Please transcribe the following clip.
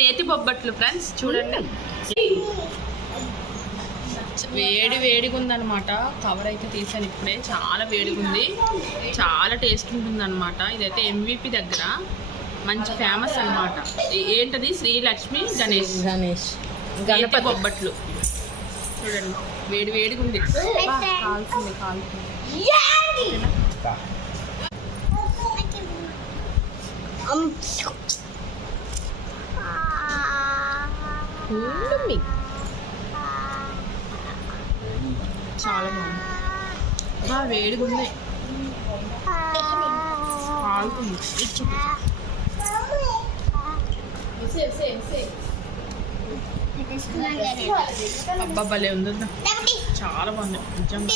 నేతి బొబ్బట్లు ఫ్రెండ్స్ చూడండి. వేడి వేడిగా ఉందన్నమాట. కవర్ అయితే తీసాను ఇప్పుడే. చాలా వేడిగా ఉంది, చాలా టేస్ట్ ఉంటుంది అనమాట. ఇదైతే MVP దగ్గర మంచి ఫేమస్ అనమాట. ఏంటది? శ్రీలక్ష్మి గణేష్ గణపతి బొబ్బట్లు. చూడండి వేడి వేడిగా ఉంది. కాలుతుంది కాలుతుంది. చాలా బాగుంది. వేడిగా ఉంది, కాలుతుంది. అబ్బా భలే ఉంది, చాలా బాగుంది నిజంగా.